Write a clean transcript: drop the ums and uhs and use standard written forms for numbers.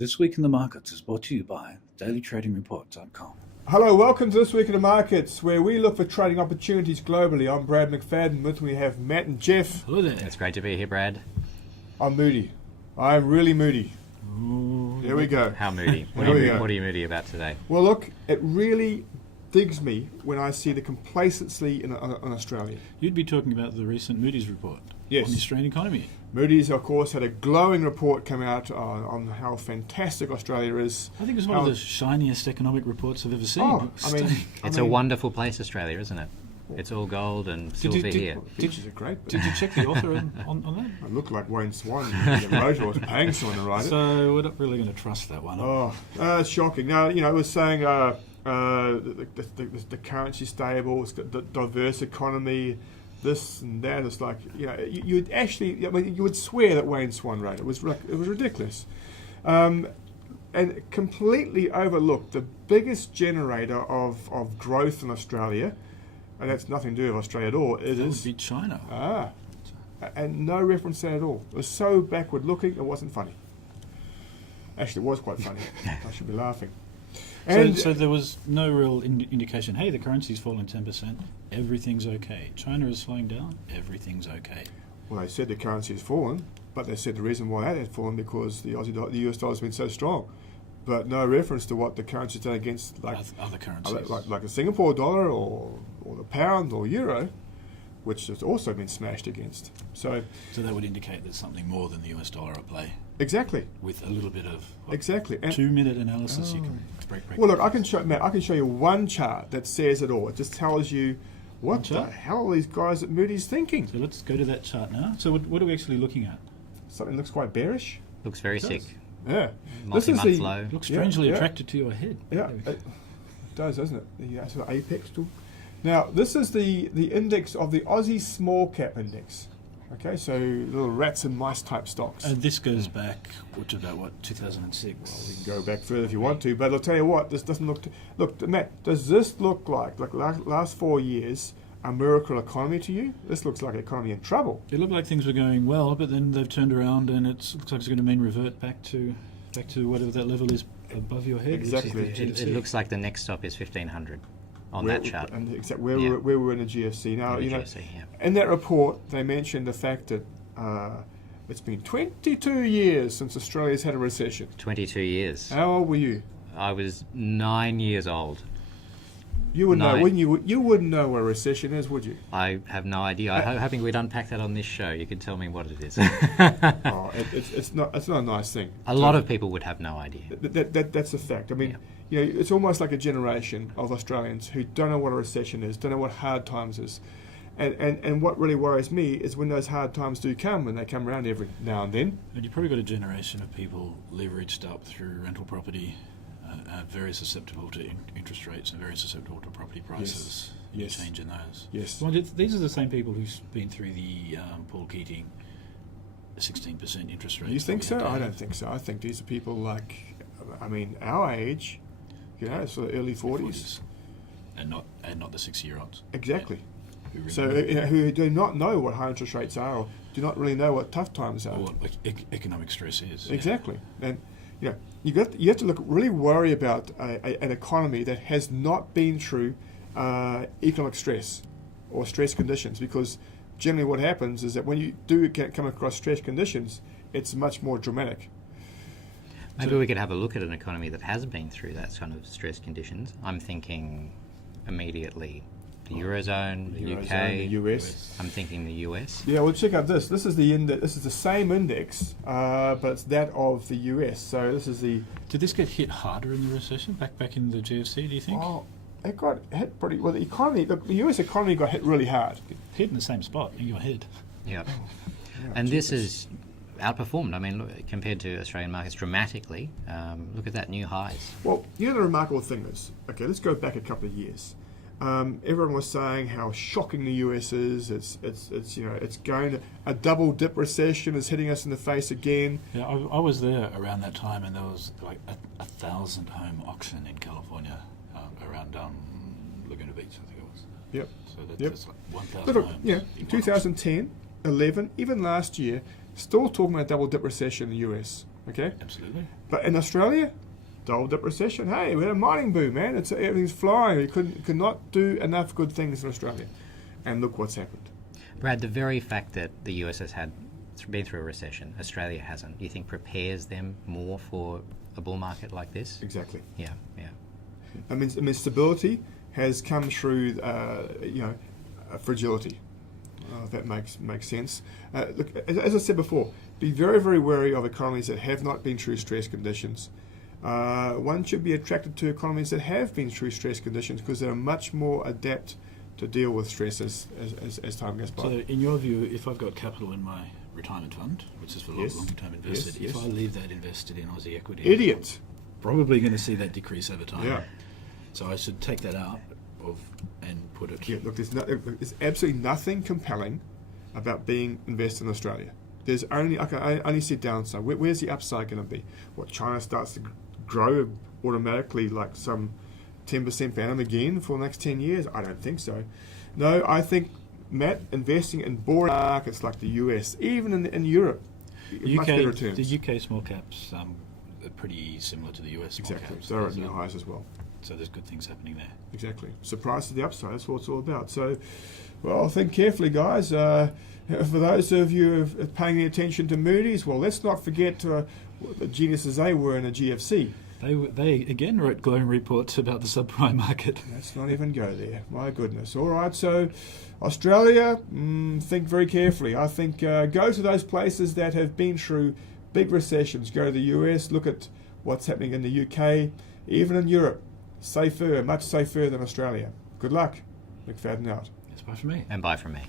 This Week in the Markets is brought to you by dailytradingreport.com. Hello, welcome to This Week in the Markets, where we look for trading opportunities globally. I'm Brad McFadden. With me we have Matt and Jeff. Hello there. It's great to be here, Brad. I'm moody. I'm really moody. Here we go. How moody? What Here are we you, go. what are you moody about today? Well, look, it really digs me when I see the complacency in Australia. You'd be talking about the recent Moody's report Yes. on the Australian economy. Moody's, of course, had a glowing report come out on how fantastic Australia is. I think it's one of the shiniest economic reports I've ever seen. Oh, I mean, It's a wonderful place, Australia, isn't it? It's all gold and silver here. Pictures are great. Did you check the author on that? I look like Wayne Swan. The wrote or was paying someone to write it. So we're not really going to trust that one. Oh, it's shocking. Now, it was saying the currency's stable, it's got the diverse economy, this and that. It's like, you'd actually, you would swear that Wayne Swan wrote it. It was ridiculous. And completely overlooked the biggest generator of growth in Australia, and that's nothing to do with Australia at all. It That is would be China. and no reference to that at all. It was so backward looking, it wasn't funny. Actually, it was quite funny. I should be laughing. And So there was no real indication, hey, the currency's fallen 10%, everything's okay. China is slowing down, everything's okay. well, they said the currency has fallen, but they said the reason why that had fallen because the US dollar has been so strong. But no reference to what the currency's done against Other currencies. like the Singapore dollar or the pound or euro, which has also been smashed against. So So that would indicate there's something more than the US dollar at play. exactly. With a little bit of Exactly. And 2-minute analysis, you can break. well, look, I can show you one chart that says it all. It just tells you what the chart? hell are these guys at Moody's thinking. So let's go to that chart now. So what are we actually looking at? Something looks quite bearish. Looks very It does. sick. Yeah. This is Multi-month the low. Looks Yeah, strangely yeah. attracted to your head. Yeah, it does, doesn't it? The sort of apex tool. Now, this is the index of the Aussie Small Cap Index. Okay, so little rats and mice type stocks. And this goes back, to about 2006. You can go back further if you want to, but I'll tell you what, this doesn't look, Matt, does this look like last 4 years, a miracle economy to you? This looks like an economy in trouble. It looked like things were going well, but then they've turned around and it looks like it's going to mean revert back to whatever that level is above your head. which is Exactly. the It GFC. looks like the next stop is 1500 on Where- that chart. And exactly where, Yeah. we were in the GFC. Now, The GFC, yeah. in that report, they mentioned the fact that it's been 22 years since Australia's had a recession. 22 years. How old were you? I was 9 years old. You would know, Nine. wouldn't you? You wouldn't know what a recession is, would you? I have no idea. I'm hoping we'd unpack that on this show. You could tell me what it is. Oh, it's not a nice thing. A lot of people would have no idea. That's a fact. I mean, it's almost like a generation of Australians who don't know what a recession is, don't know what hard times is. And what really worries me is when those hard times do come, and they come around every now and then. And you've probably got a generation of people leveraged up through rental property, very susceptible to interest rates and very susceptible to property prices. Yes. Change in those. Yes. Well, these are the same people who've been through the Paul Keating 16% interest rate. You think so? that we had I to don't think so. I think these are people like, our age, sort of early 40s. And not the 6-year-olds. Exactly. Who So remember who do not know what high interest rates are, or do not really know what tough times are. what economic stress is. yeah. Exactly, and you have to really worry about an economy that has not been through economic stress or stress conditions, because generally what happens is that when you do come across stress conditions, it's much more dramatic. Maybe we could have a look at an economy that has been through that kind of stress conditions. I'm thinking immediately the Eurozone, the UK, the US. I'm thinking the US. Yeah, well, check out this. This is the index. This is the same index, but it's that of the US. So this is the. Did this get hit harder in the recession back in the GFC? Do you think? Oh, it got hit pretty well. The economy, the US economy got hit really hard. Hit in the same spot in your head. Yeah. And this is outperformed, I mean, look, compared to Australian markets dramatically. Look at that, new highs. Well, the remarkable thing is, okay, let's go back a couple of years. Everyone was saying how shocking the US is. It's going to a double dip recession is hitting us in the face again. Yeah, I was there around that time, and there was like a 1,000 home auction in California around Laguna Beach, I think it was. Yep. So Yep. that's like 1,000 But look, homes. yeah, in one 2010, 11, even last year, still talking about double dip recession in the US. Okay, Absolutely. but in Australia, double dip recession. Hey, we had a mining boom, man. Everything's flying. We could not do enough good things in Australia, and look what's happened. Brad, the very fact that the US has been through a recession, Australia hasn't, do you think prepares them more for a bull market like this? Exactly. Yeah, yeah. I mean, stability has come through, fragility. If that makes sense. Look, as I said before, be very, very wary of economies that have not been through stress conditions. One should be attracted to economies that have been through stress conditions because they're much more adept to deal with stress as time goes by. So, in your view, if I've got capital in my retirement fund, which is for Yes. long-term invested, Yes, if yes. I leave that invested in Aussie equity, Idiot. probably going to see that decrease over time. Yeah. So I should take that out and put it. Yeah, look, there's absolutely nothing compelling about being invested in Australia. There's only, I only see downside. Where's the upside going to be? What, China starts to grow automatically like some 10% per annum again for the next 10 years? I don't think so. No, I think, Matt, investing in boring markets like the US, even in Europe, much better returns. The UK small caps are pretty similar to the US small Exactly. caps. They're at new highs as well. So there's good things happening there. Exactly. Surprise to the upside. That's what it's all about. So, well, think carefully, guys. For those of you who are paying attention to Moody's, well, let's not forget what the geniuses they were in a GFC. They again wrote glowing reports about the subprime market. Let's not even go there. My goodness. All right. So, Australia, think very carefully. I think go to those places that have been through big recessions. Go to the US. Look at what's happening in the UK, even in Europe. Safer, much safer than Australia. Good luck. McFadden out. That's bye for me. And bye from me.